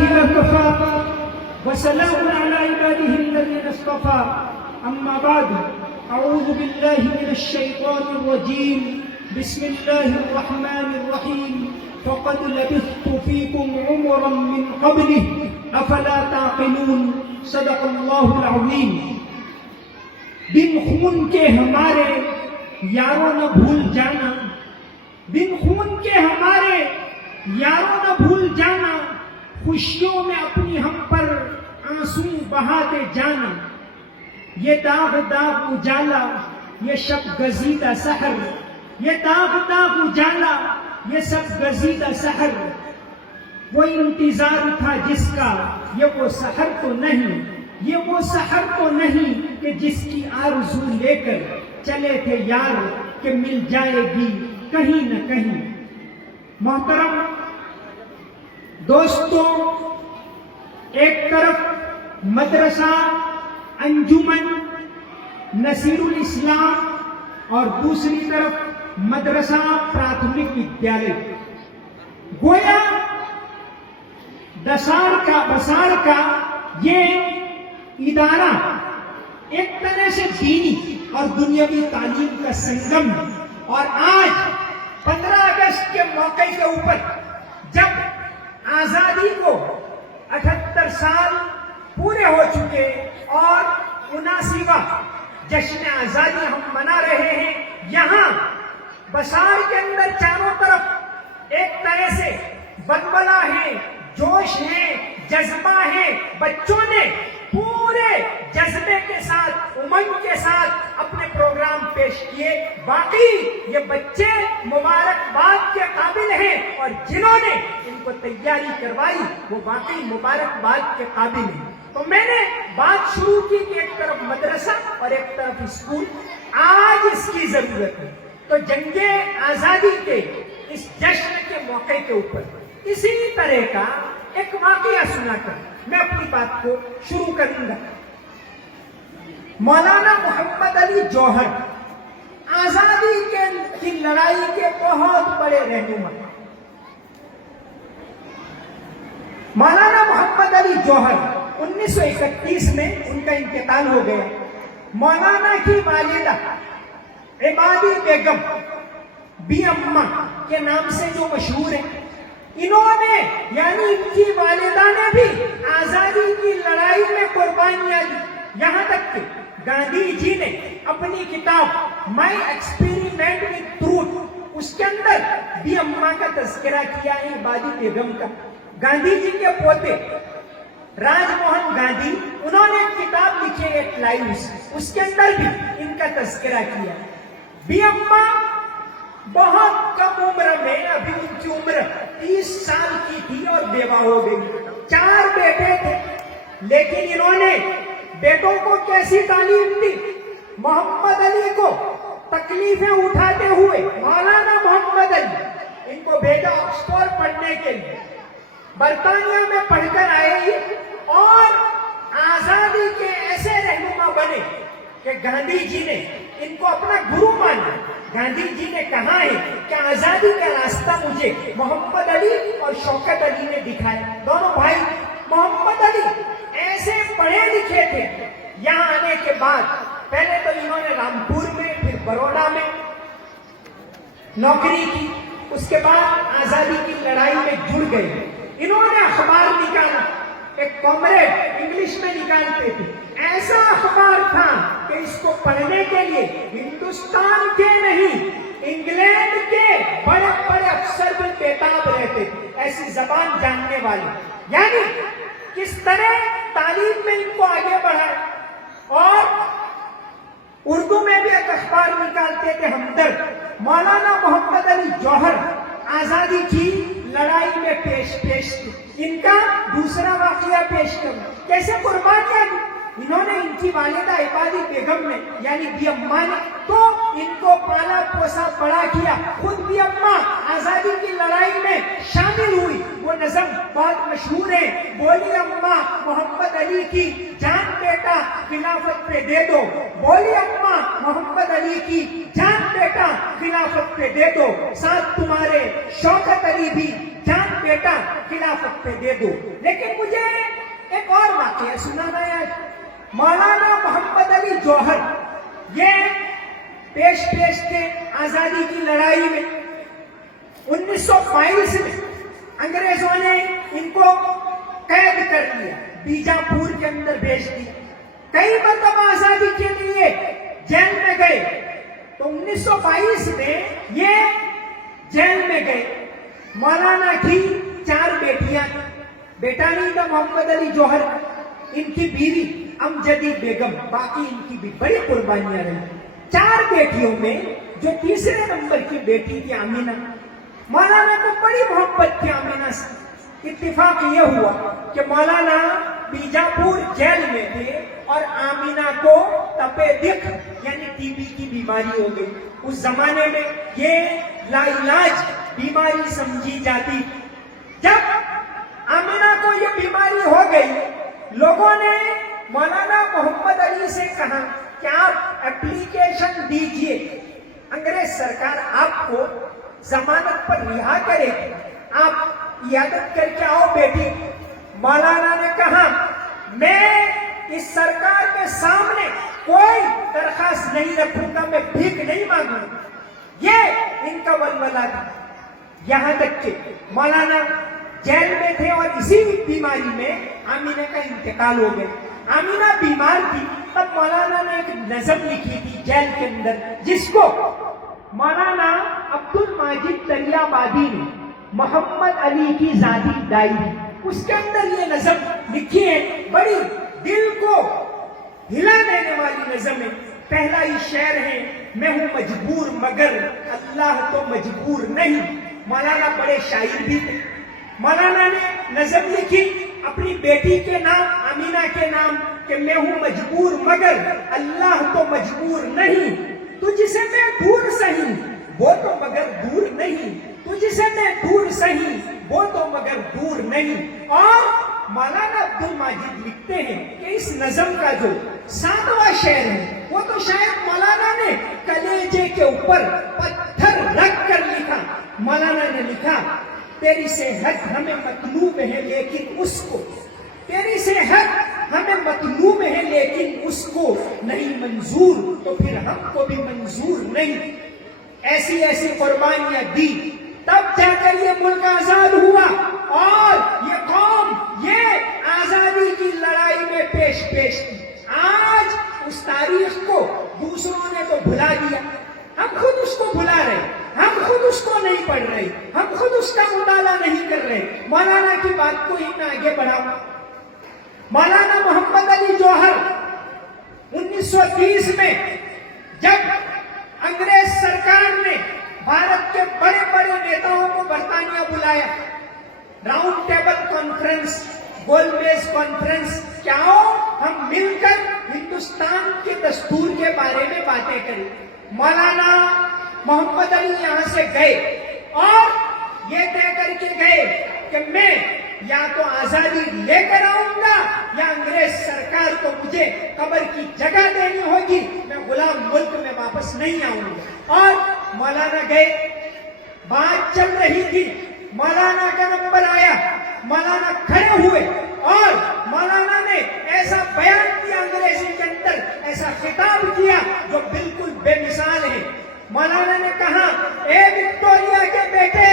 عباده لكفى وسلام على عباده الذين اصطفى أما بعد أعوذ بالله من الشيطان الرجيم بسم الله الرحمن الرحيم فقد لبثت فيكم عمرا من قبله أفلا تعقلون صدق الله العظيم. بن خون کے ہمارے یاروں نہ بھول جانا، بن خون کے ہمارے یاروں نہ بھول جانا، خوشیوں میں اپنی ہم پر آنسو بہا دے جانا. یہ داغ داغ اجالا یہ شب گزیدہ سحر، یہ داغ داغ اجالا یہ سب گزیدہ سحر. وہ انتظار تھا جس کا یہ وہ سحر تو نہیں، یہ وہ سحر تو نہیں کہ جس کی آرزو لے کر چلے تھے یار کہ مل جائے گی کہیں نہ کہیں. محترم دوستوں، ایک طرف مدرسہ انجمن نصیر الاسلام اور دوسری طرف مدرسہ پراتھمک ودیالیہ. گویا بسار کا یہ ادارہ ایک طرح سے دینی اور دنیاوی تعلیم کا سنگم ہے. اور آج 15 اگست کے موقع کے اوپر جب آزادی کو 78 سال پورے ہو چکے اور 79واں جشن آزادی ہم منا رہے ہیں، یہاں بسار کے اندر چاروں طرف ایک طرح سے بلبلہ ہے، جوش ہے، جذبہ ہے. بچوں نے پورے جذبے کے ساتھ، امنگ کے ساتھ اپنے پروگرام پیش کیے. باقی یہ بچے مبارکباد کے قابل ہیں اور جنہوں نے ان کو تیاری کروائی وہ واقعی مبارکباد کے قابل ہیں. تو میں نے بات شروع کی کہ ایک طرف مدرسہ اور ایک طرف اسکول. آج اس کی ضرورت ہے. تو جنگ آزادی کے اس جشن کے موقع کے اوپر اسی طرح کا ایک واقعہ سنا کر میں اپنی بات کو شروع کروں گا. مولانا محمد علی جوہر آزادی کی لڑائی کے بہت بڑے رہنما. مولانا محمد علی جوہر 1931 میں ان کا انتقال ہو گیا. مولانا کی والدہ عبادی بیگم بی اماں کے نام سے جو مشہور ہے، انہوں نے یعنی ان کی والدہ نے بھی آزادی کی لڑائی میں قربانیاں دی. یہاں تک کہ گاندھی جی نے اپنی کتاب مائی ایکسپیریمنٹ وتھ ٹروتھ اس کے اندر بی اماں کا تذکرہ کیا ہے، عبادی بیگم کا. گاندھی جی کے پوتے راج موہن گاندھی انہوں نے ایک کتاب لکھی ہے ایٹ لائیوز، اس کے اندر بھی ان کا تذکرہ کیا. بی اماں بہت کم عمر میں، ابھی ان کی عمر 30 سال کی تھی اور بیوہ ہو گئی. 4 بیٹے تھے لیکن انہوں نے بیٹوں کو کیسی تعلیم دی؟ محمد علی کو تکلیفیں اٹھاتے ہوئے مولانا محمد علی ان کو بھیجا آکسفورڈ پڑھنے کے لیے. برطانیہ میں پڑھ کر آئے اور آزادی کے ایسے رہنما بنے کہ گاندھی جی نے ان کو اپنا گرو مانا. گاندھی جی نے کہا ہے کہ آزادی کا راستہ مجھے محمد علی اور شوکت علی نے دکھایا. دونوں بھائی محمد علی ایسے پڑھے لکھے تھے. یہاں آنے کے بعد پہلے تو انہوں نے رامپور میں پھر بروڈا میں نوکری کی. اس کے بعد آزادی کی لڑائی میں جڑ گئے. انہوں نے اخبار نکالا، ایک کامریڈ انگلش میں نکالتے تھے. ایسا اخبار تھا کہ اس کو پڑھنے کے لیے ہندوستان کے نہیں انگلینڈ کے بڑے بڑے افسر بھی بےتاب رہتے تھے، ایسی زبان جاننے والے. یعنی کس طرح تعلیم میں ان کو آگے بڑھائے. اور اردو میں بھی ایک اخبار نکالتے تھے ہمدرد. مولانا محمد علی جوہر آزادی کی لڑائی میں پیش تھے. ان کا دوسرا واقعہ پیش کروں. کیسے قربانیاں دی انہوں نے. ان کی والدہ عبادی بیگم نے یعنی بی اماں نے تو ان کو پالا پوسا بڑا کیا. خود بی اماں آزادی کی لڑائی میں شامل ہوئی. وہ نظم بہت مشہور ہے، بولی اماں محمد علی کی جان بیٹا خلافت پہ دے دو. بولی اماں محمد علی کی جان بیٹا خلافت پہ دے دو. ساتھ تمہارے شوکت علی بھی جان بیٹا خلافت پہ دے دو. لیکن مجھے ایک اور واقعہ سنانا ہے. مولانا محمد علی جوہر یہ پیش تھے آزادی کی لڑائی میں. 1922 میں انگریزوں نے ان کو قید کر لیا, بیجاپور کے اندر بھیج دیا. کئی مرتبہ آزادی کے لیے جیل میں گئے. تو 1922 میں یہ جیل میں گئے. مولانا کی 4 بیٹیاں, بیٹا نہیں تھا محمد علی جوہر, ان کی بیوی امجدی بیگم, باقی ان کی بھی بڑی قربانیاں رہی. 4 بیٹیوں میں جو تیسرے نمبر کی بیٹی تھی آمینہ, مولانا کو بڑی محبت تھی آمینہ سے. اتفاق یہ ہوا کہ مولانا بیجاپور جیل میں تھے اور آمینہ کو تپے دق یعنی ٹی بی کی بیماری ہو گئی. اس زمانے میں یہ لا علاج بیماری سمجھی جاتی. جب آمینہ کو یہ بیماری ہو گئی, لوگوں نے مولانا محمد علی سے کہا کہ آپ اپلیکیشن دیجئے, انگریز سرکار آپ کو ضمانت پر رہا کرے گی, آپ عیادت کر کے آؤ بیٹی. مولانا نے کہا میں اس سرکار کے سامنے کوئی درخواست نہیں رکھوں گا, میں بھیک نہیں مانگوں گا. یہ ان کا ولولہ تھا. یہاں تک کہ مولانا جیل میں تھے اور اسی بیماری میں آمینہ کا انتقال ہو گیا. آمینہ بیمار تھی, تب مولانا نے ایک نظم لکھی تھی جیل کے اندر, جس کو مولانا عبد الماجد دریابادی نے محمد علی کی ذاتی ڈائری, اس کے اندر یہ نظم لکھی ہے. بڑی دل کو ہلا دینے والی نظم ہے. پہلا ہی شعر ہے, میں ہوں مجبور مگر اللہ تو مجبور نہیں. مولانا بڑے شاعر بھی تھے. مولانا نے نظم لکھی اپنی بیٹی کے نام آمینہ کے نام کہ میں ہوں مجبور مگر اللہ تو مجبور نہیں. تجھ سے میں دور سہی وہ تو مگر دور نہیں, تجھ سے میں دور سہی وہ تو مگر دور نہیں. اور مولانا عبد الماجد لکھتے ہیں کہ اس نظم کا جو 7واں شعر ہے وہ تو شاید مولانا نے کلیجے کے اوپر پتھر رکھ کر لکھا. مولانا نے لکھا تیری صحت ہمیں مطلوب ہے لیکن اس کو, تیری صحت ہمیں مطلوب ہے لیکن اس کو نہیں منظور, تو پھر ہم کو بھی منظور نہیں. ایسی ایسی قربانیاں دی, تب جا کر یہ ملک آزاد ہوا اور یہ قوم یہ آزادی کی لڑائی میں پیش تھی. آج اس تاریخ کو دوسروں نے تو بھلا دیا, ہم خود اس کو بھلا رہے, ہم خود اس کو نہیں پڑھ رہے, ہم خود اس کا مطالعہ نہیں کر رہے. مولانا کی بات کو ہی میں آگے بڑھاؤں. مولانا محمد علی جوہر 1930 میں جب انگریز سرکار نے بھارت کے بڑے بڑے نیتاؤں کو برطانیہ بلایا, راؤنڈ ٹیبل کانفرنس, گول میز کانفرنس, کیا ہو ہم مل کر ہندوستان کے دستور کے بارے میں باتیں کریں. مولانا محمد علی یہاں سے گئے اور یہ طے کر کے گئے کہ میں یا تو آزادی لے کر آؤں گا یا انگریز سرکار کو مجھے قبر کی جگہ دینی ہوگی, میں غلام ملک میں واپس نہیں آؤں گا. اور مولانا گئے, بات چل رہی تھی, مولانا کا نمبر آیا, مولانا کھڑے ہوئے اور مولانا نے ایسا بیان کیا انگریزی کے اندر, ایسا خطاب کیا جو بالکل بے مثال ہے. مولانا نے کہا اے وکٹوریہ کے بیٹے,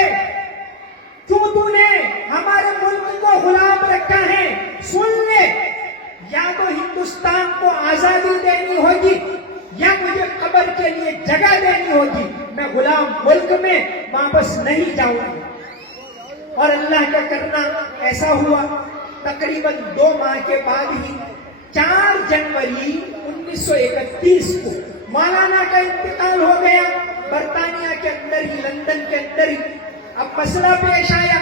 کیوں تو نے ہمارے ملک کو غلام رکھا ہے, سن لے, یا تو ہندوستان کو آزادی دینی ہوگی یا مجھے قبر کے لیے جگہ دینی ہوگی, میں غلام ملک میں واپس نہیں جاؤں گا. اور اللہ کا کرنا ایسا ہوا, تقریباً 2 ماہ کے بعد ہی 4 جنوری 1931 کو مولانا کا انتقال ہو گیا. برطانیہ کے اندر ہی, لندن کے اندر ہی. اب مسئلہ پیش آیا,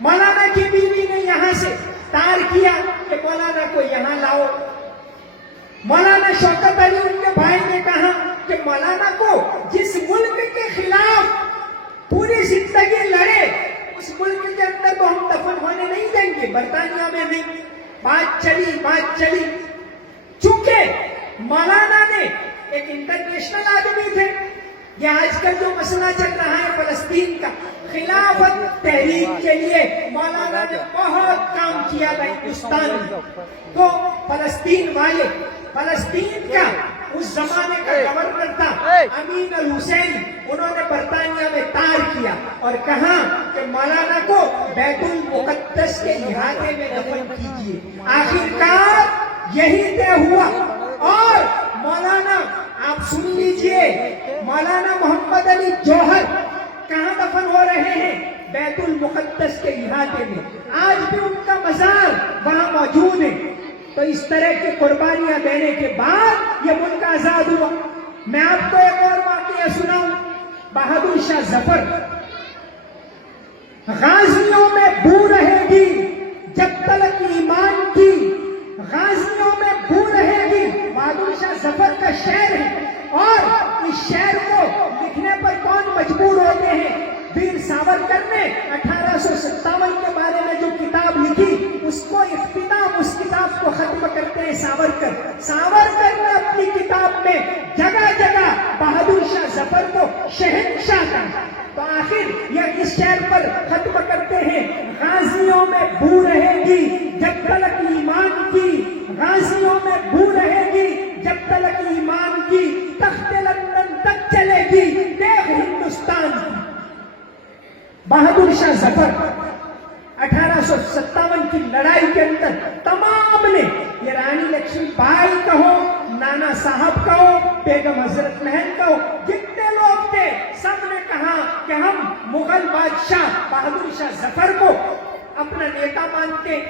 مولانا کی بیوی نے یہاں سے تار کیا کہ مولانا کو یہاں لاؤ. مولانا شوکت علی ان کے بھائی نے کہا کہ مولانا کو جس ملک کے خلاف پوری زندگی لڑے اس ملک کے اندر تو ہم دفن ہونے نہیں دیں گے, برطانیہ میں نہیں. بات چلی. چونکہ مولانا نے ایک انٹرنیشنل آدمی تھے, یہ آج کل جو مسئلہ چل رہا ہے فلسطین کا، خلافت تحریک کے لیے مولانا نے بہت کام کیا تھا ہندوستان میں. تو فلسطین والے، فلسطین کا اس زمانے کا گورنر تھا امین الحسین، انہوں نے برطانیہ میں تار کیا اور کہا کہ مولانا کو بیت المقدس کے احاطے میں دفن کیجیے. آخرکار یہی طے ہوا اور مولانا، آپ سن لیجئے، مولانا محمد علی جوہر کہاں دفن ہو رہے ہیں؟ بیت المقدس کے احاطے میں. آج بھی ان کا مزار وہاں موجود ہے. تو اس طرح کی قربانیاں دینے کے بعد یہ ملک آزاد ہوا. میں آپ کو ایک اور واقعہ سناؤں. بہادر شاہ ظفر، غازیوں میں بو رہے گی جب تلک ایمان کی، غازیوں میں بو رہے گی. بہادر شاہ ظفر کا شعر ہے اور اس شعر کو لکھنے پر کون مجبور ہوتے ہیں؟ ویر ساورکر نے 1857 کے بارے میں جو کتاب لکھی، اس کو اختتام، اس کتاب کو ختم کرتے ہیں ساورکر. ساورکر نے اپنی کتاب میں جگہ جگہ بہادر شاہ ظفر کو شہنشاہ کہا. تو آخر یہ اس شعر پر ختم کرتے ہیں، غازیوں میں بو رہے گی جب تلک ایمان کی، غازیوں میں بو رہے گی جب تلک ایمان کی، تخت لندن تک چلے گی دیکھ ہندوستان کی. بہادر شاہ ظفر 1857 کی لڑائی کے اندر تمام نے، یہ رانی لکشمی بائی کہو، نانا صاحب کہو، بیگم حضرت محل کہو، جتنے لوگ تھے سب نے کہا کہ ہم مغل بادشاہ بہادر شاہ ظفر کو اپنا نیتا مانتے.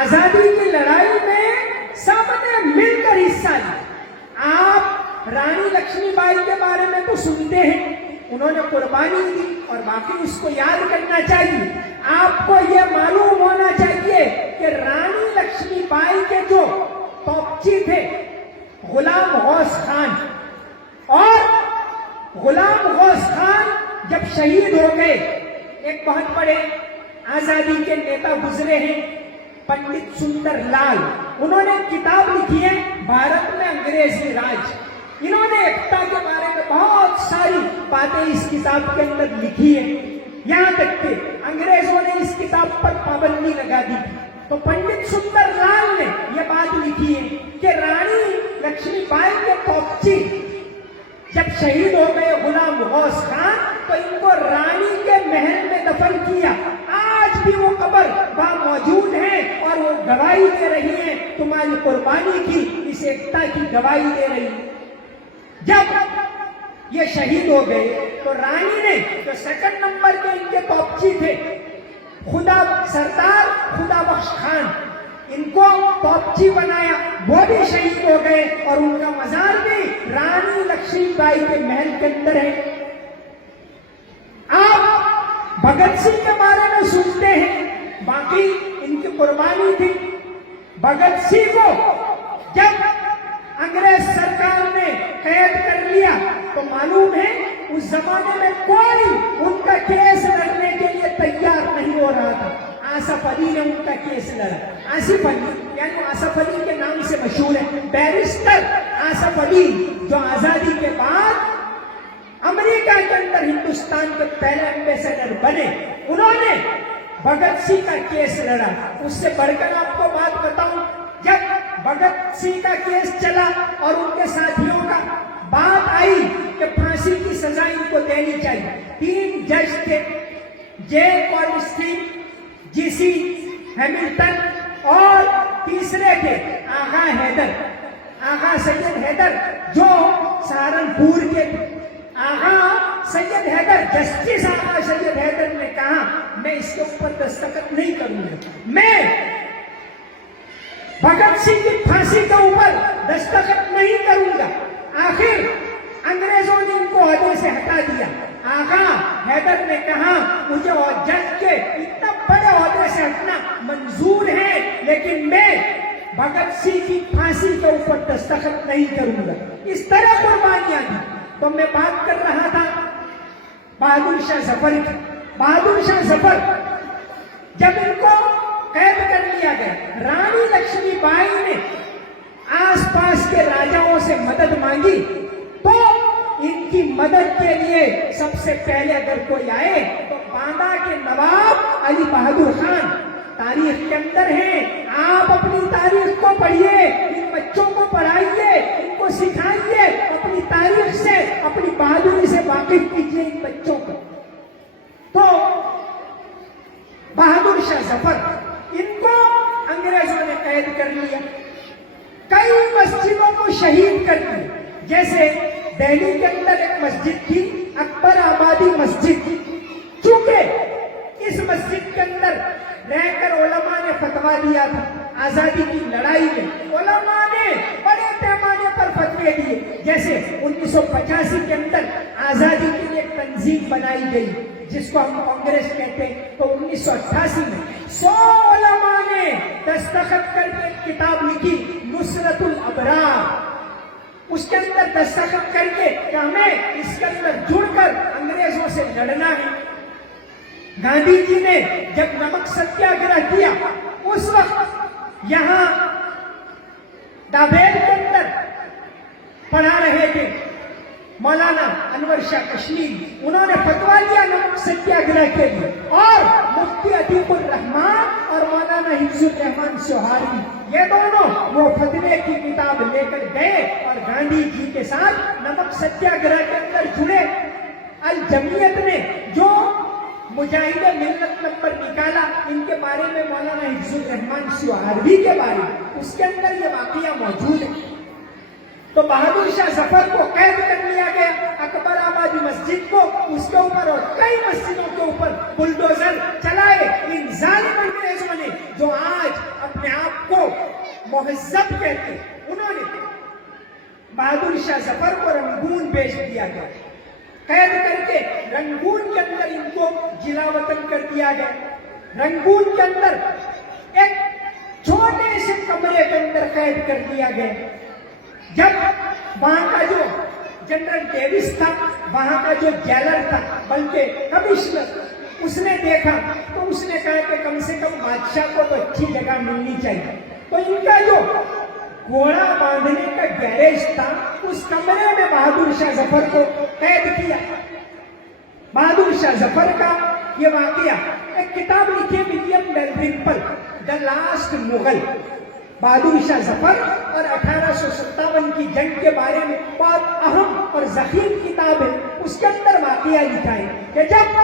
آزادی کی لڑائی میں سب نے مل کر حصہ لیا. آپ رانی لکشمی بائی کے بارے میں تو سنتے ہیں، انہوں نے قربانی دی اور باقی اس کو یاد کرنا چاہیے. آپ کو یہ معلوم ہونا چاہیے کہ رانی لکشمی بائی کے جو توپچی تھے غلام غوث خان، اور غلام غوث خان جب شہید ہو گئے، ایک بہت بڑے آزادی کے نیتا گزرے ہیں پنڈت سندر لال، انہوں نے کتاب لکھی ہے بھارت میں انگریزی راج. انہوں نے ایکتا کے بارے میں بہت ساری باتیں اس کتاب کے اندر لکھی ہیں، یہاں تک کہ انگریزوں نے اس کتاب پر پابندی لگا دی. تو پنڈت سندر لال نے یہ بات لکھی ہے کہ رانی لکشمی بائی کے توپچی جب شہید ہو گئے غلام غوث خان، تو ان کو رانی کے محل میں دفن کیا. آج بھی وہ قبر وہاں موجود ہے اور وہ گواہی دے رہی ہے تمہاری قربانی کی، اس ایکتا کی گواہی دے رہی ہے. جب یہ شہید ہو گئے تو رانی نے جو سیکنڈ نمبر کے ان کے توپچی تھے خدا سردار خدا بخش خان، ان کو توپچی بنایا، وہ بھی شہید ہو گئے اور ان کا مزار بھی رانی لکشمی بائی کے محل کے اندر ہے. آپ بھگت سنگھ کے بارے میں سنتے ہیں، باقی ان کی قربانی تھی. بھگت سنگھ کو جب انگریز سرکار نے قید کر لیا تو معلوم ہے اس زمانے میں کوئی ان کا کیس لڑنے کے لیے تیار نہیں ہو رہا تھا. آصف علی نے ان کا کیس لڑا. آصف علی یعنی آصف علی کے نام سے مشہور ہے، بیرسٹر آصف علی، جو آزادی کے بعد امریکہ کے اندر ہندوستان کے پہلے ایمبیسڈر بنے. انہوں نے بھگت سنگھ کا کیس لڑا. اس سے بڑھ کر آپ کو بات بتاؤں، جب بھگت سنگھ کا کیس چلا اور ان کے ساتھیوں کا بات آئی کہ پھانسی کی سزا ان کو دینی چاہیے، 3 جج تھے، جے کورنسٹین، جی سی ہیملٹن اور تیسرے تھے آغا حیدر، آغا سید حیدر جو سہارنپور کے تھے. آغا سید حیدر، جسٹس آغا سید حیدر نے کہا میں اس کے اوپر دستخط نہیں کروں گا، میں بھگت سنگھ کی پھانسی کے اوپر دستخط نہیں کروں گا. آخر انگریزوں نے ان کو عہدے سے ہٹا دیا. آغا حیدر نے کہا مجھے جج کے اتنا بڑے عہدے سے ہٹنا منظور ہے، لیکن میں بھگت سنگھ کی پھانسی کے اوپر دستخط نہیں کروں گا. اس طرح قربانیاں دی. تو میں بات کر رہا تھا بہادر شاہ ظفر کی. بہادر شاہ ظفر جب ان کو قید کر لیا گیا، رانی لکشمی بائی نے آس پاس کے راجاؤں سے مدد مانگی تو ان کی مدد کے لیے سب سے پہلے اگر کوئی آئے تو باندہ کے نواب علی بہادر خان تاریخ کے اندر ہیں. آپ اپنی تاریخ کو پڑھیے، ان بچوں کو پڑھائیے، ان کو سکھائیے، اپنی تاریخ سے، اپنی بہادری سے واقف کیجیے ان بچوں کو. تو بہادر شاہ ظفر، ان کو انگریزوں نے قید کر لیا، کئی مسجدوں کو شہید کر دیا. جیسے دہلی کے اندر ایک مسجد تھی اکبر آبادی مسجد، چونکہ اس مسجد کے اندر رہ کر علماء نے فتویٰ دیا تھا آزادی کی لڑائی میں. علماء نے بڑے پیمانے پر فتوے دیے. جیسے 1985 کے اندر آزادی کے لیے ایک تنظیم بنائی گئی جس کو ہم کانگریس کہتے ہیں. تو 1988 میں 100 علماء نے دستخط کر کے ایک کتاب لکھی نصرت الابرار. اس کے اندر دستخط کر کے کہ ہمیں اس کے اندر جڑ کر انگریزوں سے لڑنا ہے. گاندھی جی نے جب نمک ستیہ گرہ کیا اس وقت یہاں ڈابیل کے اندر پڑھا رہے تھے مولانا انور شاہ کشمیری. انہوں نے فتویٰ لیا نمک ستیہ گرہ کے لیے، اور مفتی عتیق الرحمان اور مولانا حفظ الرحمان سوہاروی یہ دونوں وہ فتوے کی کتاب لے کر گئے اور گاندھی جی کے ساتھ نمک ستیہ گرہ کے اندر جڑے. الجمعیت نے جو مجاہد ملت نمبر نکالا ان کے بارے میں، مولانا حفظ الرحمان سوہاروی کے بارے میں، اس کے اندر یہ واقعہ موجود ہے. تو بہادر شاہ ظفر کو قید کر لیا گیا، اکبر آبادی مسجد کو، اس کے اوپر اور کئی مسجدوں کے اوپر بلڈوزر چلائے ان ظالم انگریزوں نے جو آج اپنے آپ کو مہذب کہتے ہیں. انہوں نے بہادر شاہ ظفر کو رنگون بھیج دیا گیا، قید کر کے رنگون کے اندر ان کو جلا وطن کر دیا گیا. رنگون کے اندر ایک چھوٹے سے کمرے کے اندر قید کر دیا گیا. جب وہاں کا جو جنرل ڈیوس تھا، وہاں کا جو جیلر تھا بلکہ کمشنر، اس نے دیکھا تو اس نے کہا کہ کم سے کم بادشاہ کو تو اچھی جگہ ملنی چاہیے. تو ان کا جو گھوڑا باندھنے کا گیریج تھا اس کمرے میں بہادر شاہ ظفر کو قید کیا. بہادر شاہ ظفر کا یہ واقعہ ایک کتاب لکھی William ڈلرمپل، the last Mughal. Bahadur Shah Zafar اور 1857 کی جنگ کے بارے میں بہت اہم اور ضخیم کتاب ہے. اس کے اندر واقعہ لکھا ہے کہ جب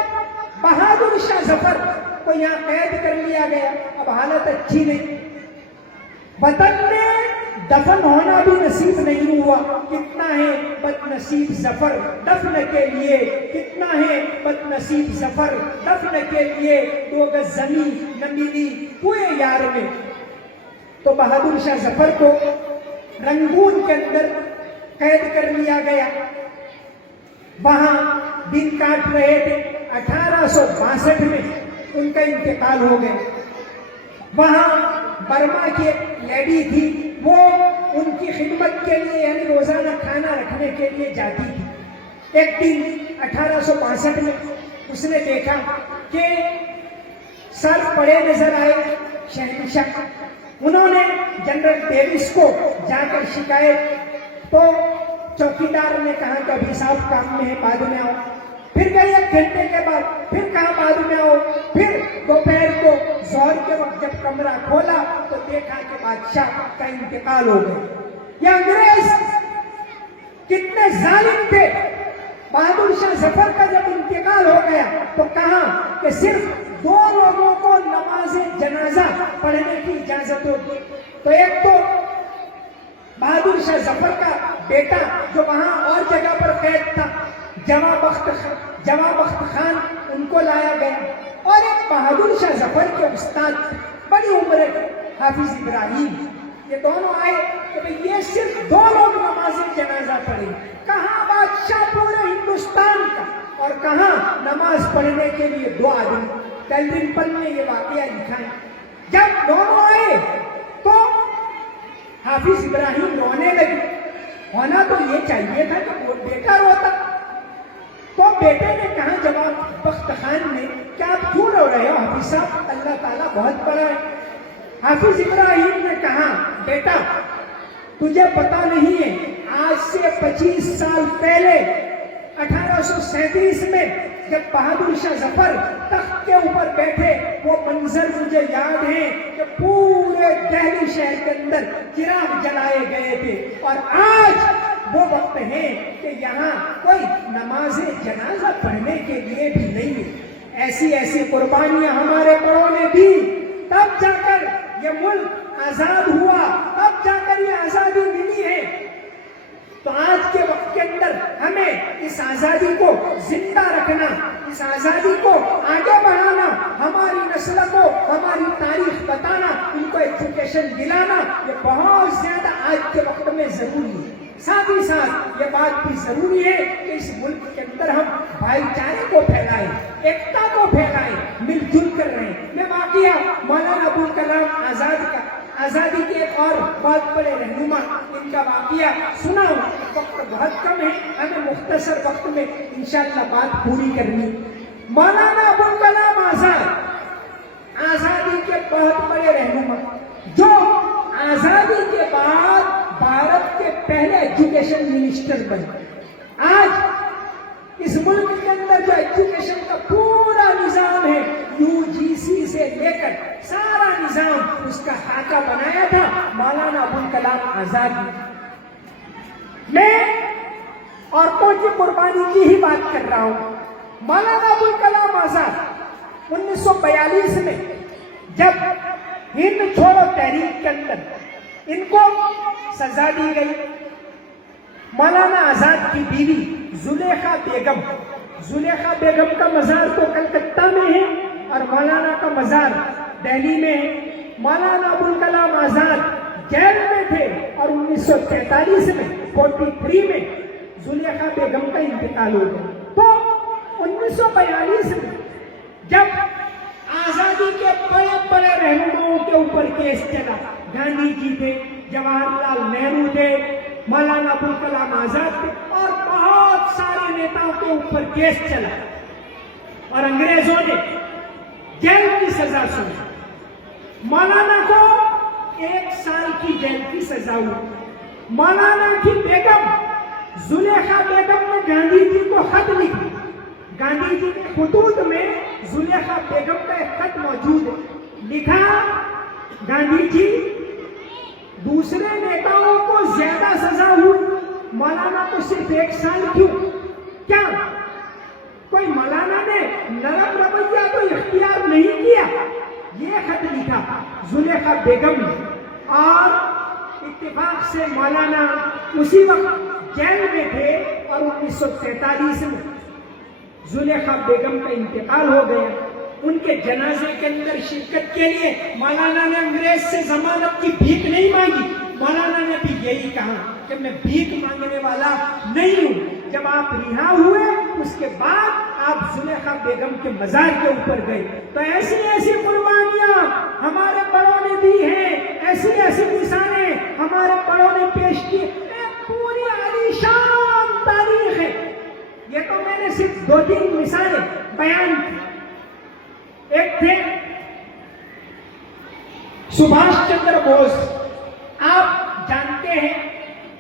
بہادر شاہ ظفر کو یہاں قید کر لیا گیا، اب حالت اچھی نہیں، وطن میں دفن ہونا بھی نصیب نہیں ہوا. کتنا ہے بد نصیب ظفر دفن کے لیے، کتنا ہے بد نصیب ظفر دفن کے لیے، 2 گز زمین نہ ملی کوئے یار میں. تو بہادر شاہ ظفر کو رنگون کے اندر قید کر لیا گیا، وہاں دن کاٹ رہے تھے. 1862 میں ان کا انتقال ہو گیا. وہاں برما کی ایک لیڈی تھی، وہ ان کی خدمت کے لیے یعنی روزانہ کھانا رکھنے کے لیے جاتی تھی. ایک دن 1862 میں اس نے دیکھا کہ سر پڑے نظر آئے شہنشاہ. انہوں نے جنرل ڈیوس کو جا کر شکایت، تو چوکیدار نے کہا کہ ابھی صاحب کام میں ہے، بعد میں آؤ. پھر گئے 1 گھنٹے کے بعد، پھر کہا بعد میں آؤ. پھر دوپہر کو ظہر کے وقت جب کمرہ کھولا تو دیکھا کہ بادشاہ کا انتقال ہو گیا. یہ انگریز کتنے ظالم تھے. بہادر شاہ ظفر کا جب انتقال ہو گیا تو کہا کہ صرف 2 لوگوں کو نماز جنازہ پڑھنے کی اجازت ہوگی. تو ایک تو بہادر شاہ ظفر کا بیٹا جو وہاں اور جگہ پر قید تھا، جواں بخت خان، ان کو لایا گیا. اور ایک بہادر شاہ ظفر کے استاد بڑی عمر کے حافظ ابراہیم، یہ دونوں آئے کہ بھئی یہ صرف 2 لوگ نماز جنازہ پڑھیں. کہاں بادشاہ پورے ہندوستان کا، اور کہاں نماز پڑھنے کے لیے 2 آدمی. ڈلرمپل نے یہ واقعہ لکھا ہے. جب دونوں آئے تو حافظ ابراہیم رونے لگے. ہونا تو یہ چاہیے تھا کہ وہ بیٹا روتا. تو بیٹے نے کہا جواب بخت خان نے کہ آپ کیوں رو رہے ہو حافظ صاحب، اللہ تعالیٰ بہت بڑا ہے. حافظ ابراہیم نے کہا بیٹا تجھے پتا نہیں ہے، آج سے 25 سال پہلے 1837 میں جب بہادر شاہ ظفر تخت کے اوپر بیٹھے، وہ منظر مجھے یاد ہے کہ پورے دہلی شہر کے اندر چراغ جلائے گئے تھے، اور آج وہ وقت ہے کہ یہاں کوئی نماز جنازہ پڑھنے کے لیے بھی نہیں ہے۔ ایسی ایسی قربانیاں ہمارے بڑوں نے دی، تب جا کر یہ ملک آزاد ہوا، تب جا کر یہ آزادی ملی ہے۔ تو آج کے وقت کے اندر ہمیں اس آزادی کو زندہ رکھنا، اس آزادی کو آگے بڑھانا، ہماری نسل کو ہماری تاریخ بتانا، ان کو ایجوکیشن دلانا، یہ بہت زیادہ آج کے وقت میں ضروری ہے۔ ساتھ ہی ساتھ یہ بات بھی ضروری ہے کہ اس ملک کے اندر ہم بھائی چارے کو پھیلائیں، ایکتا کو پھیلائیں، مل جل کر رہیں۔ میں واقعہ مولانا ابوالکلام آزاد کا، آزادی کے ایک اور بہت بڑے رہنما، ان کا واقعہ سنا ہوں۔ وقت بہت کم ہے، ہمیں مختصر وقت میں انشاءاللہ بات پوری کرنی۔ مولانا ابوالکلام آزاد آزادی کے بہت بڑے رہنما، جو آزادی کے بعد بھارت کے پہلے ایجوکیشن منسٹر بنے۔ آج اس ملک کے اندر جو ایجوکیشن کا پورا نظام ہے، UGC سے لے کر سارا نظام، اس کا خاکہ بنایا تھا مولانا ابوالکلام آزاد نے۔ میں عورتوں کی قربانی کی ہی بات کر رہا ہوں۔ مولانا ابوالکلام آزاد 1942 میں جب ہند چھوڑو تحریک کے اندر ان کو سزا دی گئی، مولانا آزاد کی بیوی زلیخا بیگم کا مزار تو کلکتہ میں ہے اور مولانا کا مزار دہلی میں ہے۔ مولانا ابوالکلام آزاد جیل میں تھے اور 1943 میں 43 میں زلیخا بیگم کا انتقال ہو گیا۔ تو 1942 میں جب آزادی کے بڑے بڑے رہنماؤں کے اوپر کیس چلا، گاندھی جی تھے، جواہر لال نہرو تھے، مولانا ابوالکلام آزاد تھے، اور بہت سارے نیتاؤں کے اوپر کیس چلا، اور انگریزوں نے جیل کی سزا سنی۔ مولانا کو 1 سال کی جیل کی سزا ہوئی۔ مولانا کی بیگم زلیخا بیگم نے گاندھی جی کو خط لکھی۔ گاندھی جی کے خطوط میں زلیخا بیگم کا ایک خط موجود ہے۔ لکھا، گاندھی جی دوسرے نیتاؤں کو زیادہ سزا ہوئی، مولانا کو صرف 1 سال کیوں؟ کیا کوئی مولانا نے نرم رویہ تو اختیار نہیں کیا؟ یہ خط لکھا زلیخا بیگم نے، اور اتفاق سے مولانا اسی وقت جیل میں تھے، اور 1943 میں زلیخا بیگم کا انتقال ہو گیا۔ ان کے جنازے کے اندر شرکت کے لیے مولانا نے انگریز سے ضمانت کی بھیک نہیں مانگی۔ مولانا نے بھی یہی کہا کہ میں بھیک مانگنے والا نہیں ہوں۔ جب آپ رہا ہوئے اس کے بعد آپ زلیخا بیگم کے مزار کے اوپر گئے۔ تو ایسی ایسی قربانیاں ہمارے بڑوں نے دی ہیں، ایسی ایسی مثالیں ہمارے بڑوں نے پیش کی۔ ایک پوری عالیشان تاریخ ہے۔ یہ تو میں نے صرف 2-3 مثالیں بیان کی۔ ایک تھے سبھاش چندر بوس، آپ جانتے ہیں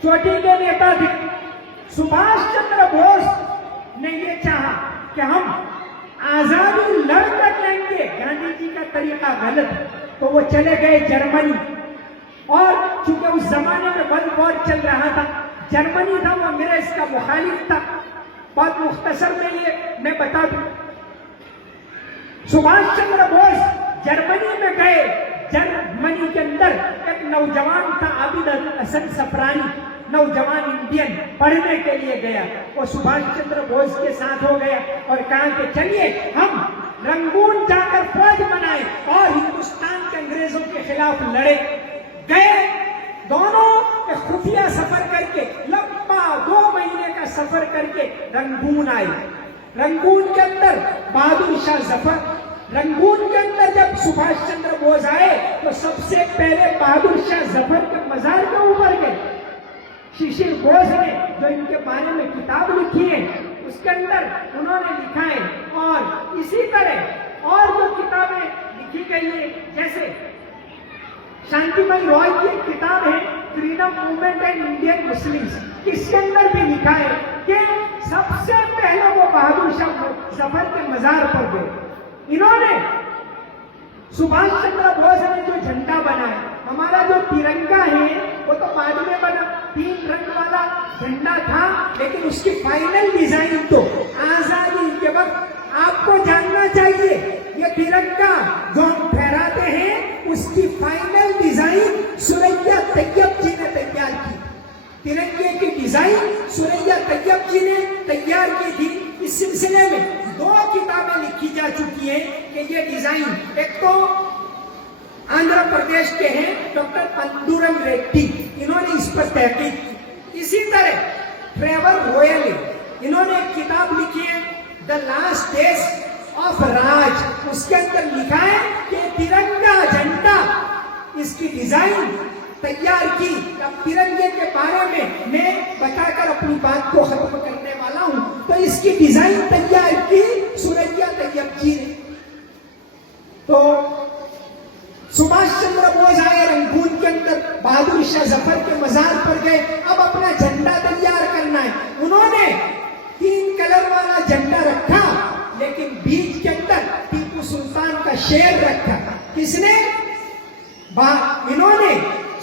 چوٹی کے نیتا تھے۔ سبھاش چندر بوس نے یہ چاہا کہ ہم آزادی لڑ کر لیں گے، گاندھی جی کا طریقہ غلط ہے، تو وہ چلے گئے جرمنی، اور چونکہ اس زمانے میں ورلڈ وار چل رہا تھا، جرمنی تھا وہ انگریز کا مخالف تھا۔ بات مختصر میں بتا دوں، سبھاش چندر بوس جرمنی میں گئے۔ جرمنی کے اندر ایک نوجوان تھا عابد حسن صفرانی، نوجوان انڈین، پڑھنے کے لیے گیا۔ وہ سبھاش چندر بوس کے ساتھ ہو گیا اور کہا کہ چلیے ہم رنگون جا کر فوج بنائیں اور ہندوستان کے انگریزوں کے خلاف لڑے۔ گئے دونوں ایک خفیہ سفر کر کے، لمبا 2 مہینے کا سفر کر کے رنگون آئے۔ رنگون کے اندر بہادر شاہ ظفر، رنگون کے اندر جب سبھاش چندر بوس آئے تو سب سے پہلے بہادر شاہ ظفر کے مزار کے اوپر گئے۔ ششر بوس نے جو ان کے بارے میں کتاب لکھی ہے اس کے اندر انہوں نے لکھا ہے، اور اسی طرح اور جو کتابیں لکھی گئی ہیں، جیسے شانتی مئی رائے کی ایک کتاب ہے freedom movement and Indian Muslims, اس کے اندر بھی لکھا ہے کہ سب سے پہلے وہ بہادر شاہ ظفر کے مزار پر گئے. انہوں نے سبھاش چندر بوس نے جو جھنڈا بنایا، ہمارا جو ترنگا ہے وہ تو بعد میں بنا، 3 رنگ والا جھنڈا تھا، لیکن اس کی فائنل ڈیزائن تو آزادی کے وقت آپ کو جاننا چاہیے، یہ ترنگا جو ہم پھہراتے ہیں اس کی فائنل ڈیزائن سوریا طیب جی نے تیار کی. ترنگے کی ڈیزائن سوریا طیب جی نے تیار کی تھی. اس سلسلے میں 2 کتابیں لکھی جا چکی ہیں کہ یہ ڈیزائن، ایک تو آندھرا پردیش کے ہیں ڈاکٹر پندورم ریڈی، انہوں نے اس پر تحقیق کی. اسی طرح ٹریور رویل، انہوں نے ایک کتاب لکھی ہے دا لاسٹ ڈیز آف راج. اس کے اندر لکھا ہے کہ ترنگا جھنڈا اس کی ڈیزائن تیار کی. اب ترنگے کے بارے میں بتا کر اپنی بات کو ختم کرنے والا ہوں. تو اس کی ڈیزائن تیار کی سوریا طیب جی نے. تو سبھاش چندر بوس آئے رنگون کے اندر، بہادر شاہ ظفر کے مزار پر گئے، اب اپنا جھنڈا تیار کرنا ہے. انہوں نے 3 کلر والا جھنڈا رکھا، لیکن بیچ کے اندر ٹیپو سلطان کا شیر رکھا. کس نے؟ انہوں نے،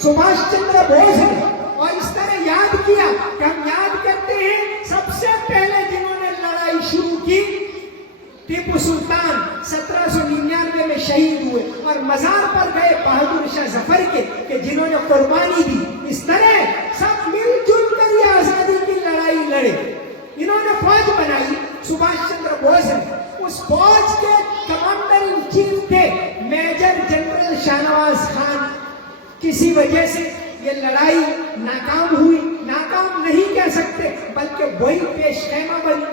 سبھاش چندر بوس نے. اور اس طرح یاد کیا کہ ہم یاد کرتے ہیں سب سے پہلے جنہوں نے لڑائی شروع کی ٹیپو سلطان 1799 میں شہید ہوئے، اور مزار پر گئے بہادر شاہ ظفر کے کہ جنہوں نے قربانی دی. اس طرح سب مل جل کر یہ آزادی کی لڑائی لڑے. انہوں نے فوج بنائی. سبھاش چندر بوس نے اس فوج کے کمانڈر ان چیف تھے میجر جنرل شاہنواز خان. کسی وجہ سے یہ لڑائی ناکام ہوئی. ناکام نہیں کہہ سکتے بلکہ وہی پیش خیمہ بنی.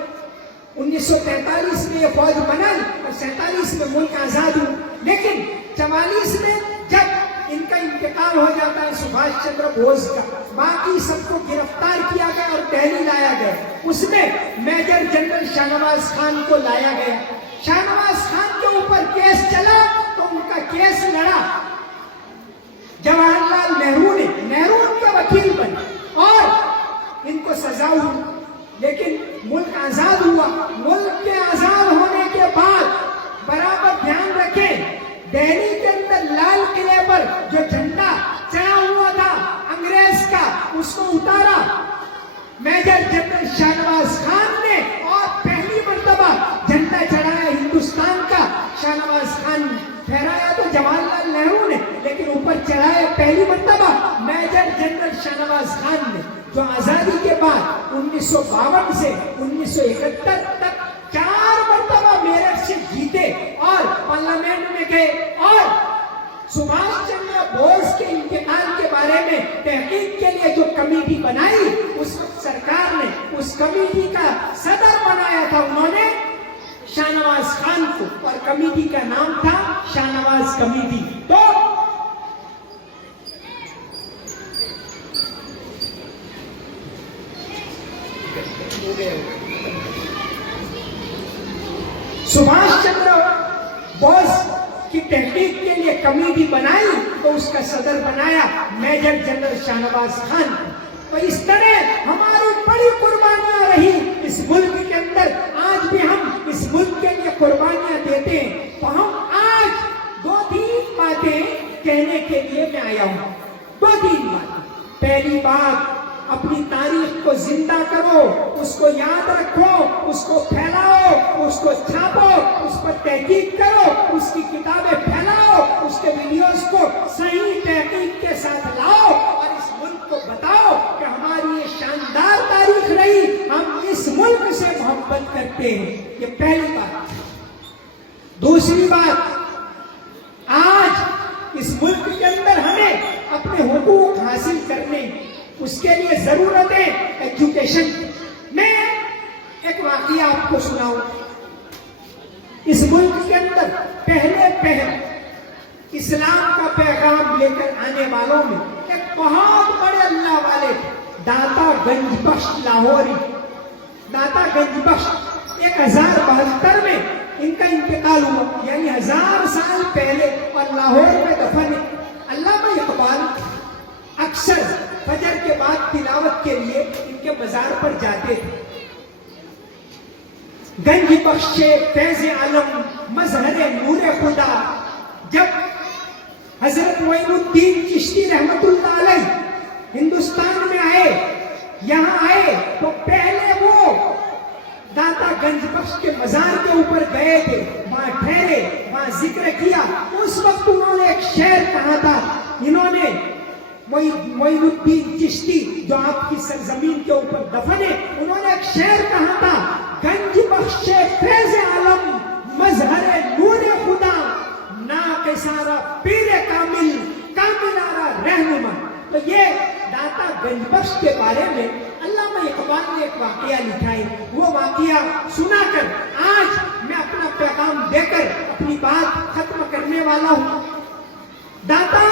1943 میں یہ فوج بنائی اور 47 میں ملک آزاد ہوا. لیکن 44 میں جب ان کا انتقال ہو جاتا ہے سبھاش چندر بوس کا، باقی سب کو گرفتار کیا گیا اور دہلی لایا گیا. اس میں میجر جنرل شاہنواز خان کو لایا گیا. شاہنواز خان کے اوپر کیس چلا تو ان کا کیس لڑا جواہر لال نہرو نے. نہرو ان کے وکیل بنے اور ان کو سزا ہوئی. لیکن ملک آزاد ہوا. ملک کے آزاد ہونے کے بعد برابر دھیان رکھیں، دہلی کے اندر لال قلعے پر جو جھنڈا چڑھا ہوا تھا انگریز کا، اس کو اتارا میجر جنرل شاہنواز خان نے، اور پہلی مرتبہ جھنڈا چڑھایا ہندوستان کا شاہنواز خان نے. پھہرایا تو جواہر لال نہرو نے، لیکن اوپر چڑھایا پہلی مرتبہ میجر جنرل شاہنواز خان نے، جو آزادی کے بعد 1952 سے 1971 تک 4 مرتبہ میرٹھ سے جیتے اور پارلیمنٹ میں گئے. اور سبھاش چندر بوس کے انتقال کے بارے میں تحقیق کے لیے جو کمیٹی بنائی، اس وقت سرکار نے اس کمیٹی کا صدر بنایا تھا انہوں نے شاہنواز خان کو، اور کمیٹی کا نام تھا شاہنواز کمیٹی. تو سبھاش چندر بوس کی تحقیق کے لیے کمیٹی بنائی تو اس کا صدر بنایا میجر جنرل شاہنواز خان. تو اس طرح ہماری بڑی قربانیاں رہی اس ملک کے اندر. آج بھی ہم اس ملک کے لیے قربانیاں دیتے ہیں. تو ہم آج 2-3 باتیں کہنے کے لیے میں آیا ہوں. 2-3 باتیں. پہلی بات، اپنی تاریخ کو زندہ کرو، اس کو یاد رکھو، اس کو پھیلاؤ، اس کو چھاپو، اس پر تحقیق کرو، اس کی کتابیں پھیلاؤ، اس کے ویڈیوز کو صحیح تحقیق کے ساتھ لاؤ، اور اس ملک کو بتاؤ کہ ہماری یہ شاندار تاریخ رہی، ہم اس ملک سے محبت کرتے ہیں. یہ پہلی بات. دوسری بات، آج اس ملک کے اندر ہمیں اپنے حقوق حاصل کرنے، اس کے لیے ضرورت ہے ایجوکیشن. میں ایک واقعہ آپ کو سناؤں. اس ملک کے اندر پہلے اسلام کا پیغام لے کر آنے والوں میں ایک بہت بڑے اللہ والے داتا گنج بخش لاہوری. داتا گنج بخش 1072 میں ان کا انتقال ہوا، یعنی 1000 سال پہلے، اور لاہور میں دفن. علامہ اقبال اکثر فجر کے بعد تلاوت کے لیے ان کے مزار پر جاتے تھے. گنج بخش فیض عالم مظہر نور خدا. جب حضرت معین الدین چشتی رحمت اللہ علیہ ہندوستان میں آئے، یہاں آئے تو پہلے وہ داتا گنج بخش کے مزار کے اوپر گئے تھے، وہاں ٹھہرے، وہاں ذکر کیا. اس وقت انہوں نے ایک شعر کہا تھا. انہوں نے معین الدین چشتی جو آپ کی سرزمین کے اوپر دفن ہے، انہوں نے ایک شعر کہا تھا، گنج بخش فیض عالم مظہر نور خدا، ناقصارہ پیر کامل کاملارہ رہنما. تو یہ داتا گنج بخش کے بارے میں علامہ اقبال نے ایک واقعہ لکھا ہے. وہ واقعہ سنا کر آج میں اپنا پیغام دے کر اپنی بات ختم کرنے والا ہوں. داتا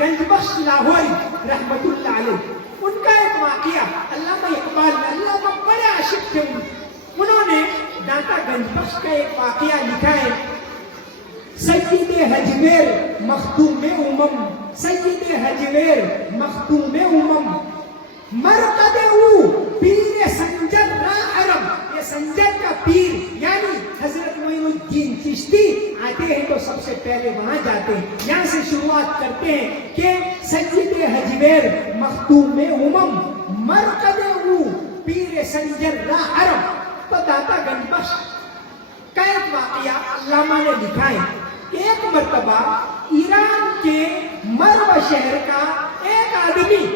گنج بخش لاہوری رحمت اللہ علیہ، ان کا ایک واقعہ علامہ اقبال نے، علامہ بڑے عاشق تھے انہوں نے داتا گنج بخش کا ایک واقعہ لکھا ہے. سید حجویر مخدوم امم، سید حجویر مخدوم امم، مرقد او پیر سنجر را حرم. یہ سنجر کا پیر یعنی حضرت معین الدین چشتی آتے ہیں تو سب سے پہلے وہاں جاتے ہیں، یہاں سے شروعات کرتے ہیں کہ سید حجویر مخدوم امم، مرقد او پیر سنجر را حرم. تو داتا گنج بخش کا ایک واقعہ علامہ نے لکھا ہے. ایک مرتبہ ایران کے مرو شہر کا ایک آدمی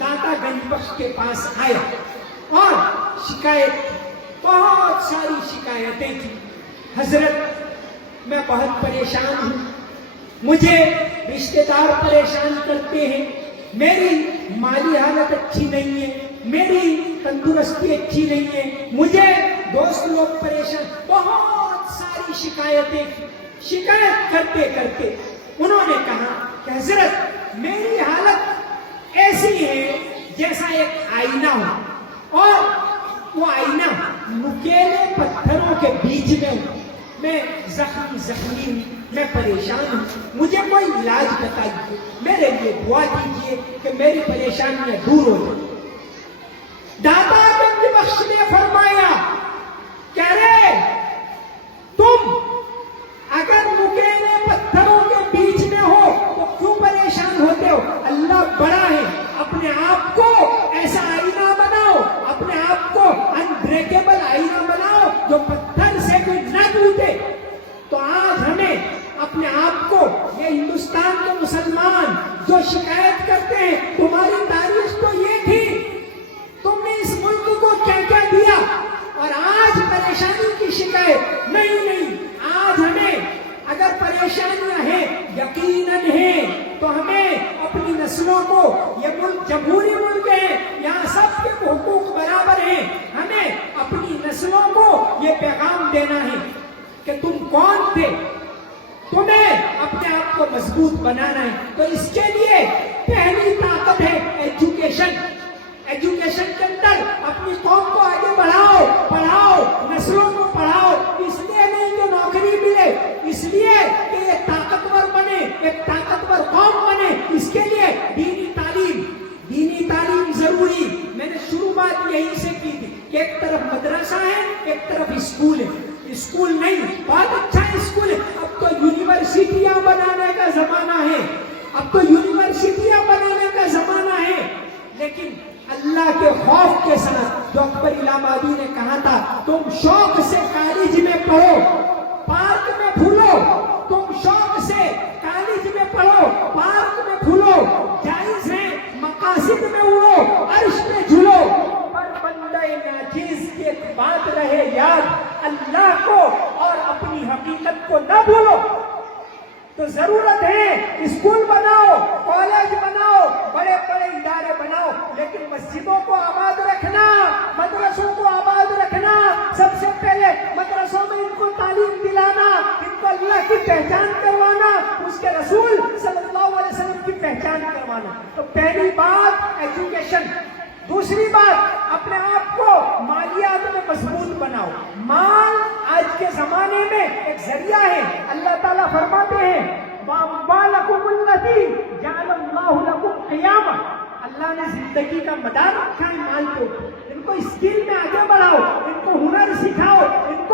داتا گنج بخش کے پاس آیا اور بہت ساری شکایتیں کی. حضرت میں بہت پریشان ہوں، مجھے رشتہ دار پریشان کرتے ہیں، میری مالی حالت اچھی نہیں ہے، میری تندرستی اچھی نہیں ہے، مجھے دوست لوگ پریشان. بہت ساری شکایت کرتے کرتے انہوں نے کہا کہ حضرت میری حالت ایسی ہے جیسا ایک آئینہ ہو، اور وہ آئینہ نکیلے پتھروں کے بیچ میں ہوں، میں زخمی ہوں، میں پریشان ہوں، مجھے کوئی علاج بتائیے، میرے لیے دعا کیجیے کہ میری پریشانیاں دور ہو جائیں. داتا گنج بخش نے فرمایا کہ ارے تم اگر نکیلے پتھروں کے بیچ میں ہو تو کیوں پریشان ہوتے ہو؟ اللہ بڑا ہے، اپنے آپ کو ایسا آئینہ بناؤ، اپنے آپ کو انبریکیبل آئینہ بناؤ جو پتھر سے کوئی نہ ٹوٹے. تو آج ہمیں اپنے آپ کو، یہ ہندوستان کے مسلمان جو شکایت کرتے ہیں تمہاری تاریخ تو یہ تھی، تم نے اس ملک کو کیا کیا دیا، اور آج پریشانی کی شکایت نہیں. آج ہمیں اگر پریشانیاں ہیں یقیناً ہیں تو ہمیں اپنی نسلوں کو، یہ ملک جمہوری ملک ہے، یہاں سب کے حقوق برابر ہیں، ہمیں اپنی نسلوں کو یہ پیغام دینا ہے کہ تم کون تھے، تمہیں اپنے آپ کو مضبوط بنانا ہے. تو اس کے لیے پہلی طاقت ہے ایجوکیشن. ایجوکیشن کے اندر اپنی قوم کو آگے بڑھاؤ، پڑھاؤ، نسلوں کو پڑھاؤ. اس لیے نہیں کہ نوکری ملے، اس لیے کہ یہ طاقتور بنے، ایک طاقتور قوم بنے. اس کے لیے دینی تعلیم ضروری. میں نے شروعات یہیں سے کی تھی کہ ایک طرف مدرسہ ہے، ایک طرف اسکول ہے. اسکول نہیں، بہت اچھا اسکول ہے، اب تو یونیورسٹیاں بنانے کا زمانہ ہے، اب تو یونیورسٹیاں بنانے کا زمانہ ہے. لیکن اللہ کے خوف کے ساتھ، جو اکبر الہ آبادی نے کہا تھا، تم شوق سے کالج میں پڑھو، پارک میں پھولو، تم شوق سے کالج میں پڑھو، پارک میں پھولو، جائز ہے مقاصد میں اڑو، عرش میں جھولو، پر بندہ ناچیز کی ایک بات رہے یاد، اللہ کو اور اپنی حقیقت کو نہ بھولو. تو ضرورت ہے اسکول بناؤ، کالج بناؤ، بڑے بڑے ادارے بناؤ، لیکن مسجدوں کو آباد رکھنا، مدرسوں کو آباد رکھنا. سب سے پہلے مدرسوں میں ان کو تعلیم دلانا، ان کو اللہ کی پہچان کروانا، اس کے رسول صلی اللہ علیہ وسلم کی پہچان کروانا. تو پہلی بات ایجوکیشن. دوسری بات، اپنے آپ کو مالیات میں مضبوط بناؤ. مال آج کے زمانے میں ایک ذریعہ ہے. اللہ تعالیٰ فرماتے ہیں وَأَمْوَالَكُمُ الَّتِي جَعَلَ اللَّهُ لَكُمْ قِيَامًا. اللہ نے زندگی کا مدار رکھا ہے مال کے اوپر. ان کو اسکل میں آگے بڑھاؤ، ان کو ہنر سکھاؤ، ان کو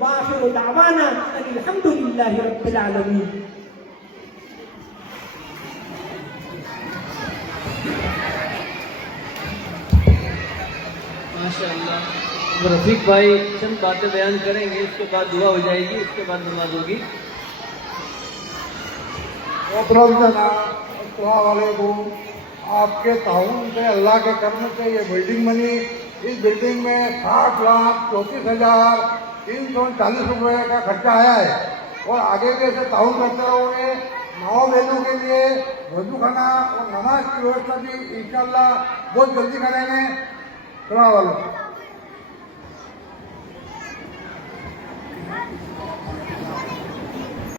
وآخر دعوانا ان الحمدللہ رب العالمین. ماشاءاللہ. رفیق بھائی چند باتیں بیان کریں گے, اس کے بعد دعا ہو جائے گی, اس کے بعد نماز ہوگی. السلام علیکم. آپ کے تعاون سے, اللہ کے کرم سے یہ بلڈنگ بنی. اس بلڈنگ میں 60,34,340 روپے کا خرچہ آیا ہے, اور آگے بھی ایسے تعاون کرتے رہو گے. 9 بہنوں کے لیے وضو خانہ اور نماز کی ویوستھا بھی انشاءاللہ بہت جلدی کریں گے. السلام علیکم.